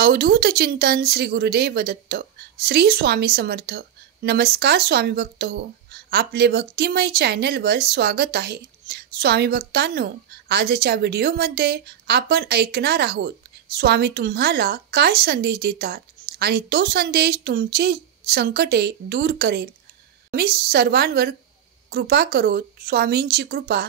अवधूत चिंतन श्री गुरुदेव दत्त श्री स्वामी समर्थ। नमस्कार स्वामी भक्त हो, आपले भक्तिमय चॅनलवर स्वागत आहे। स्वामी भक्तांनो, आजच्या व्हिडिओमध्ये आपण ऐकणार आहोत स्वामी तुम्हाला काय संदेश देतात आणि तो संदेश तुमचे संकटे दूर करेल। स्वामी सर्वांवर कृपा करो, स्वामींची कृपा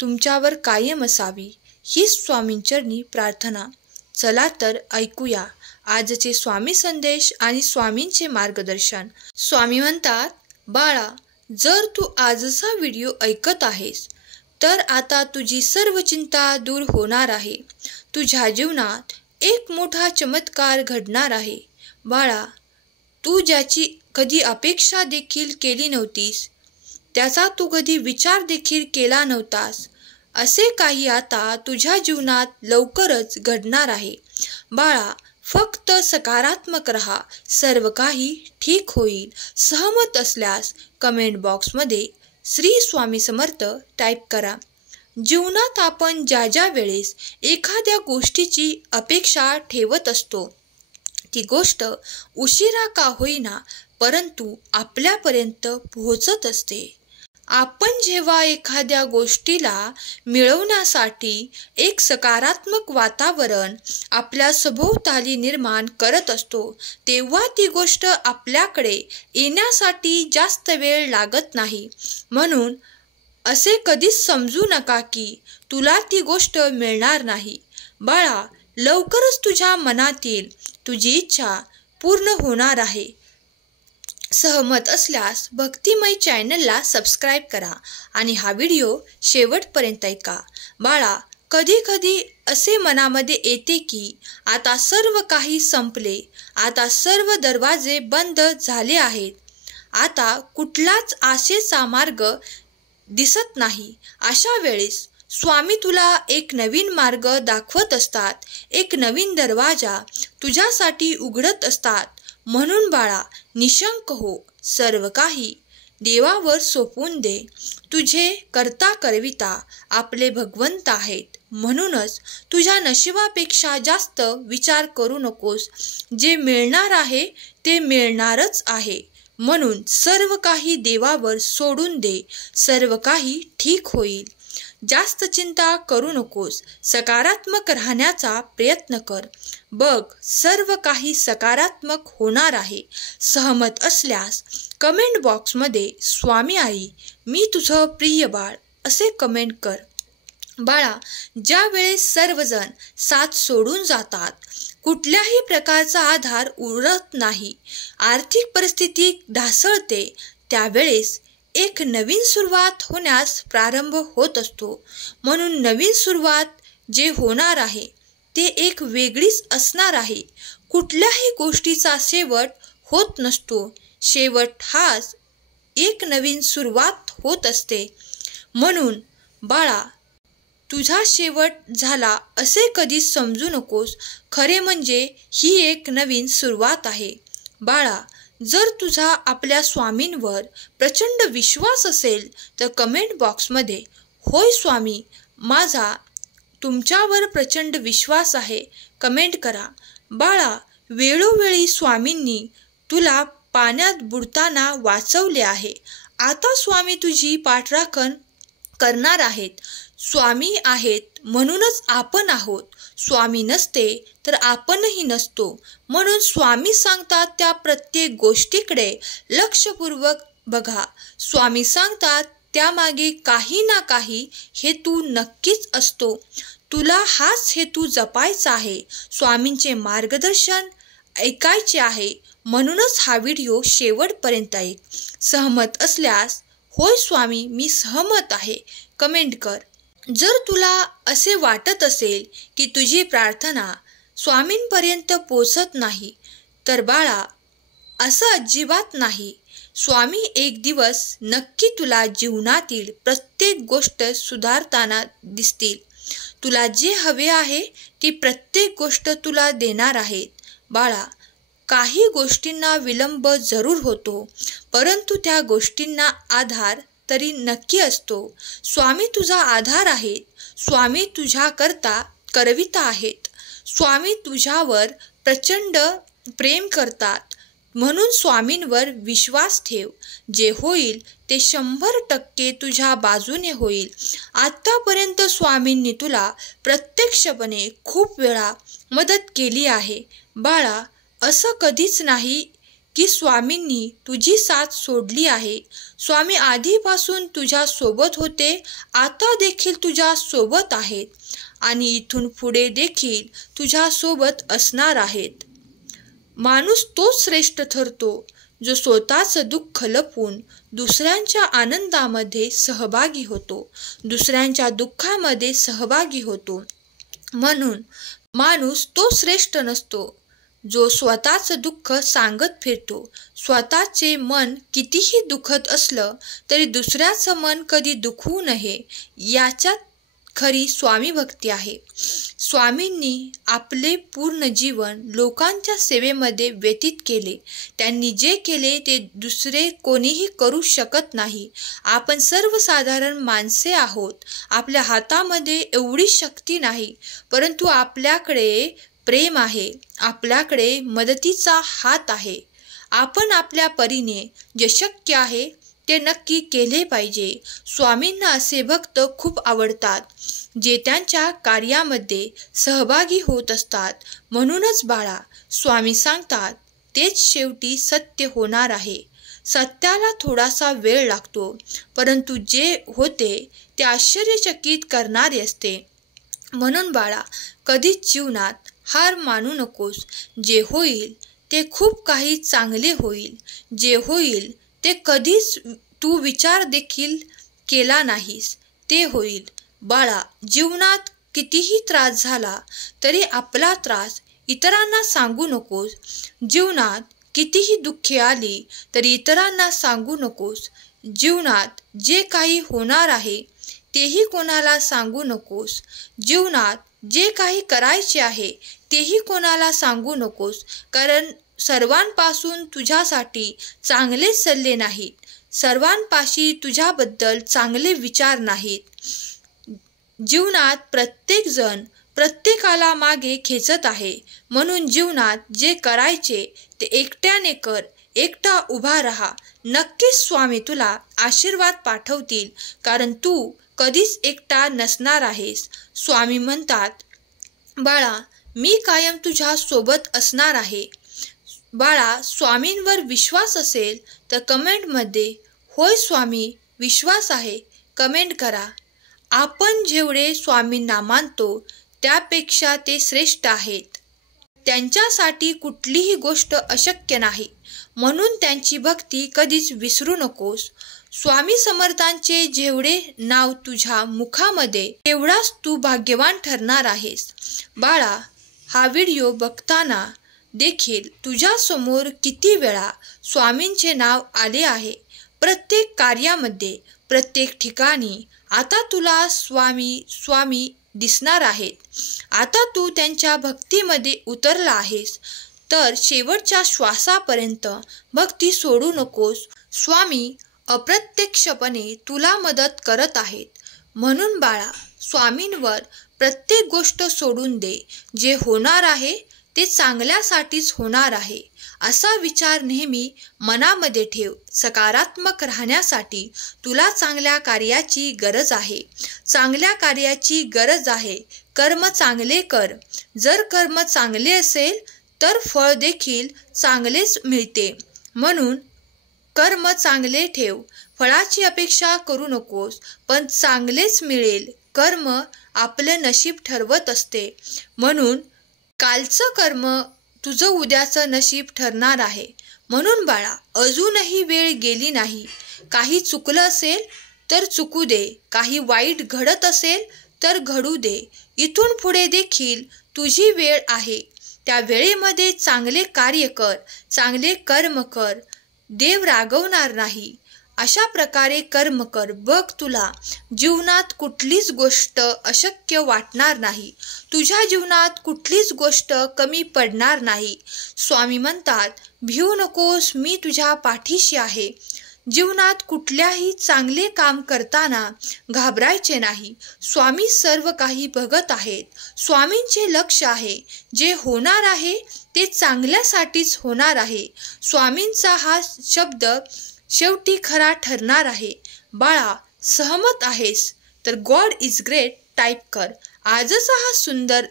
तुमच्यावर कायम असावी ही स्वामींचरणी प्रार्थना। चला तर ऐकूया आजचे स्वामी संदेश आणि स्वामींचे मार्गदर्शन। स्वामी म्हणतात, बाळा, जर तू आजचा व्हिडिओ ऐकत आहेस तर आता तुझी सर्व चिंता दूर होणार आहे। तुझ्या जीवनात एक मोठा चमत्कार घडणार आहे। बाळा, तू ज्याची कधी अपेक्षा देखील केली नव्हतीस, त्याचा तू कधी विचार देखील केला नव्हतास, असे काही आता तुझ्या जीवनात लवकरच घडणार आहे। बाळा, फक्त सकारात्मक रहा, सर्व काही ठीक होईल। सहमत असल्यास कमेंट बॉक्समध्ये श्री स्वामी समर्थ टाईप करा। जीवनात आपण ज्या वेळेस एखाद्या गोष्टीची अपेक्षा ठेवत असतो, ती गोष्ट उशिरा का होईना परंतु आपल्यापर्यंत पोहोचत असते। आपण जेव्हा एखाद्या गोष्टीला मिळवण्यासाठी एक सकारात्मक वातावरण आपल्या सभोवताली निर्माण करत असतो, तेव्हा ती गोष्ट आपल्याकडे येण्यासाठी जास्त वेळ लागत नाही। म्हणून असे कधीच समजू नका की तुला ती गोष्ट मिळणार नाही। बाळा, लवकरच तुझ्या मनातील तुझी इच्छा पूर्ण होणार आहे। सहमत असल्यास भक्तिमय चॅनलला सबस्क्राईब करा आणि हा व्हिडिओ शेवटपर्यंत ऐका। बाळा, कधी कधी असे मनामध्ये येते की आता सर्व काही संपले, आता सर्व दरवाजे बंद झाले आहेत, आता कुठलाच आशेचा मार्ग दिसत नाही। अशा वेळेस स्वामी तुला एक नवीन मार्ग दाखवत असतात, एक नवीन दरवाजा तुझ्यासाठी उघडत असतात। म्हणून बाळा, निशंक हो, सर्व काही देवावर सोपवून दे। तुझे करता करविता आपले भगवंत आहेत। म्हणूनच तुझ्या नशिबापेक्षा जास्त विचार करू नकोस। जे मिळणार आहे ते मिळणारच आहे। म्हणून सर्व काही देवावर सोडून दे, सर्व काही ठीक होईल। जास्त चिंता करू नकोस, सकारात्मक राहण्याचा प्रयत्न कर। बघ, सर्व काही सकारात्मक होणार आहे। सहमत असल्यास कमेंट बॉक्समध्ये स्वामी आई, मी तुझं प्रिय बाळ असे कमेंट कर। बाळा, ज्या वेळेस सर्वजण साथ सोडून जातात, कुठल्याही प्रकारचा आधार उरत नाही, आर्थिक परिस्थिती ढासळते, त्यावेळेस एक नवीन सुरुवात होण्यास प्रारंभ होत असतो। म्हणून नवीन सुरुवात जे होणार आहे ते एक वेगळीच असणार आहे। कुठल्याही गोष्टीचा शेवट होत नसतो, शेवट हाच एक नवीन सुरुवात होत असते। म्हणून बाळा, तुझा शेवट झाला असे कधीच समजू नकोस, खरे म्हणजे ही एक नवीन सुरुवात आहे। बाळा, जर तुझा आपल्या स्वामींवर प्रचंड विश्वास असेल तर कमेंट बॉक्समध्ये होय स्वामी, माझा तुमच्यावर प्रचंड विश्वास आहे कमेंट करा। बाळा, वेळोवेळी स्वामींनी तुला पाण्यात बुडताना वाचवले आहे। आता स्वामी तुझी पाठराखण करणार आहेत। स्वामी आहेत म्हणूनच आपण आहोत, स्वामी नसते तर आपणही नसतो। म्हणून स्वामी सांगतात त्या प्रत्येक गोष्टीकडे लक्षपूर्वक बघा। स्वामी सांगतात त्यामागे काही ना काही हेतू नक्कीच असतो। तुला हाच हेतू जपायचा आहे, स्वामींचे मार्गदर्शन ऐकायचे आहे। म्हणूनच हा व्हिडिओ शेवटपर्यंत ऐक। सहमत असल्यास होय स्वामी, मी सहमत आहे कमेंट कर। जर तुला असे वाटत असेल की तुझी प्रार्थना स्वामींपर्यंत पोचत नाही, तर बाळा, असं अजिबात नाही। स्वामी एक दिवस नक्की तुला जीवनातील प्रत्येक गोष्ट सुधारताना दिसतील। तुला जे हवे आहे ती प्रत्येक गोष्ट तुला देणार आहेत। बाळा, काही गोष्टींना विलंब जरूर होतो, परंतु त्या गोष्टींना आधार तरी नक्की असतो। स्वामी तुझा आधार आहेत, स्वामी तुझ्या करता करविता आहेत, स्वामी तुझ्यावर प्रचंड प्रेम करतात. म्हणून स्वामींवर विश्वास ठेव. जे होईल ते 100% तुझ्या बाजूने होईल. आतापर्यंत स्वामींनी तुला प्रत्यक्षपणे खूप वेळा मदत केली आहे. बाळा, असं कधीच नाही की स्वामींनी तुझी साथ सोडली आहे. स्वामी आधीपासून तुझ्या सोबत होते, आता देखील तुझ्या सोबत आहेत आणि इथून पुढे देखील तुझ्या सोबत असणार आहेत. माणूस तोच श्रेष्ठ ठरतो जो स्वतःचं दुःख लपवून दुसऱ्यांच्या आनंदामध्ये सहभागी होतो, दुसऱ्यांच्या दुःखामध्ये सहभागी होतो. म्हणून माणूस तो श्रेष्ठ नसतो जो स्वतःचं दुःख सांगत फिरतो. स्वतःचे मन कितीही दुखत असलं तरी दुसऱ्याचं मन कधी दुखवू नये, याच्यात खरी स्वामी भक्ती आहे. स्वामींनी आपले पूर्ण जीवन लोकांच्या सेवेमध्ये व्यतीत केले. त्यांनी जे केले ते दुसरे कोणीही करू शकत नाही. आपण सर्वसाधारण माणसे आहोत. आपल्या हातामध्ये एवढी शक्ती नाही, परंतु आपल्याकडे प्रेम आहे, आपल्याकडे मदतीचा हात आहे. आपण आपल्या परीने जे शक्य आहे ते नक्की केले पाहिजे. स्वामींना असे भक्त खूप आवडतात जे त्यांच्या कार्यामध्ये सहभागी होत असतात. म्हणूनच बाळा, स्वामी सांगतात तेच शेवटी सत्य होणार आहे. सत्याला थोडासा वेळ लागतो, परंतु जे होते ते आश्चर्यचकित करणारे असते. म्हणून बाळा, कधीच जीवनात हार मानू नकोस. जे होईल ते खूप काही चांगले होईल. जे होईल ते कधीच तू विचार देखील केला नाहीस ते होईल. बाळा, जीवनात कितीही त्रास झाला तरी आपला त्रास इतरांना सांगू नकोस. जीवनात कितीही दुःखे आली तरी इतरांना सांगू नकोस. जीवनात जे काही होणार आहे तेही कोणाला सांगू नकोस. जीवनात जे काही करायचे आहे तेही कोणाला सांगू नकोस, कारण सर्वांपासून तुझ्यासाठी चांगले सल्ले नाहीत. सर्वांपाशी तुझ्याबद्दल चांगले विचार नाहीत. जीवनात प्रत्येकजण प्रत्येकाला मागे खेचत आहे. म्हणून जीवनात जे करायचे ते एकट्याने कर, एकटा उभा राहा. नक्कीच स्वामी तुला आशीर्वाद पाठवतील, कारण तू कधीच एकटा नसणार आहेस. स्वामी म्हणतात, बाळा, मी कायम तुझ्या सोबत असणार आहे. बाळा, स्वामींवर विश्वास असेल तर कमेंटमध्ये होय स्वामी विश्वास आहे कमेंट करा. आपण जेवढे स्वामींना मानतो त्यापेक्षा ते श्रेष्ठ आहेत. त्यांच्यासाठी कुठलीही गोष्ट अशक्य नाही. म्हणून त्यांची भक्ती कधीच विसरू नकोस. स्वामी समर्थांचे जेवढे नाव तुझ्या मुखामध्ये तेवढाच तू भाग्यवान ठरणार आहेस. बाळा, हा व्हिडिओ बघताना देखील तुझ्यासमोर किती वेळा स्वामींचे नाव आले आहे. प्रत्येक कार्यामध्ये, प्रत्येक ठिकाणी आता तुला स्वामी स्वामी दिसणार आहेत. आता तू त्यांच्या भक्तीमध्ये उतरला आहेस, तर शेवटच्या श्वासापर्यंत भक्ती सोडू नकोस. स्वामी अप्रत्यक्षपणे तुला मदत करत आहेत. म्हणून बाळा, स्वामींवर प्रत्येक गोष्ट सोडून दे. जे होणार आहे ते चांगल्यासाठीच होणार आहे असा विचार नेहमी मनामध्ये ठेव. सकारात्मक राहण्यासाठी तुला चांगल्या कार्याची गरज आहे. चांगल्या कार्याची गरज आहे. कर्म चांगले कर. जर कर्म चांगले असेल तर फळ देखील चांगलेच मिळते. म्हणून कर्म चांगले ठेव. फळाची अपेक्षा करू नकोस, पण चांगलेच मिळेल. कर्म आपले नशीब ठरवत असते. म्हणून कालचं कर्म तुझं उद्याचं नशीब ठरणार आहे. म्हणून बाळा, अजूनही वेळ गेली नाही. काही चुकलं असेल तर चुकू दे. काही वाईट घडत असेल तर घडू दे. इथून पुढे देखील तुझी वेळ आहे. त्या वेळेमध्ये चांगले कार्य कर, चांगले कर्म कर. देव रागवणार नाही. अशा प्रकारे कर्म कर. बघ, तुला जीवनात कुठलीच गोष्ट अशक्य वाटणार नाही. तुझ्या जीवनात कुठलीच गोष्ट कमी पडणार नाही. स्वामी म्हणतात, भिवू नकोस, मी तुझ्या पाठीशी आहे. जीवनात कुठल्याही चांगले काम करताना घाबरायचे नाही. स्वामी सर्व काही बघत आहेत. स्वामींचे लक्ष आहे. जे होणार आहे ते चांगल्यासाठीच होणार आहे. स्वामींचा हा शब्द शेवटी खरा ठरणार आहे. बाळा, सहमत आहेस तर गॉड इज ग्रेट टाईप कर. आजचा हा सुंदर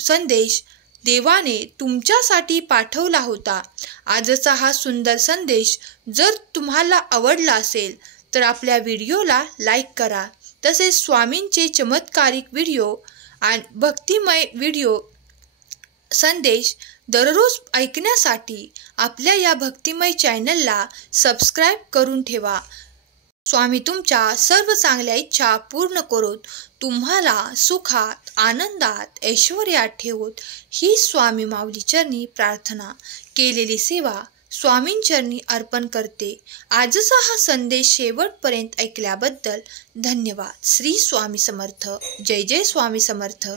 संदेश देवाने तुमच्यासाठी पाठवला होता. आजचा हा सुंदर संदेश जर तुम्हाला आवडला असेल तर आपल्या व्हिडिओला लाईक करा. तसेच स्वामींचे चमत्कारिक व्हिडिओ आणि भक्तिमय व्हिडिओ संदेश दररोज ऐकण्यासाठी आपल्या या भक्तिमय चॅनलला सबस्क्राईब करून ठेवा. स्वामी तुमच्या सर्व चांगल्या इच्छा पूर्ण करोत, तुम्हाला सुखात, आनंदात, ऐश्वर्यात ठेवोत, ही स्वामी माऊली चरणी प्रार्थना. केलेली सेवा स्वामींचरणी अर्पण करते. आजचा हा संदेश शेवटपर्यंत ऐकल्याबद्दल धन्यवाद. श्री स्वामी समर्थ. जय जय स्वामी समर्थ.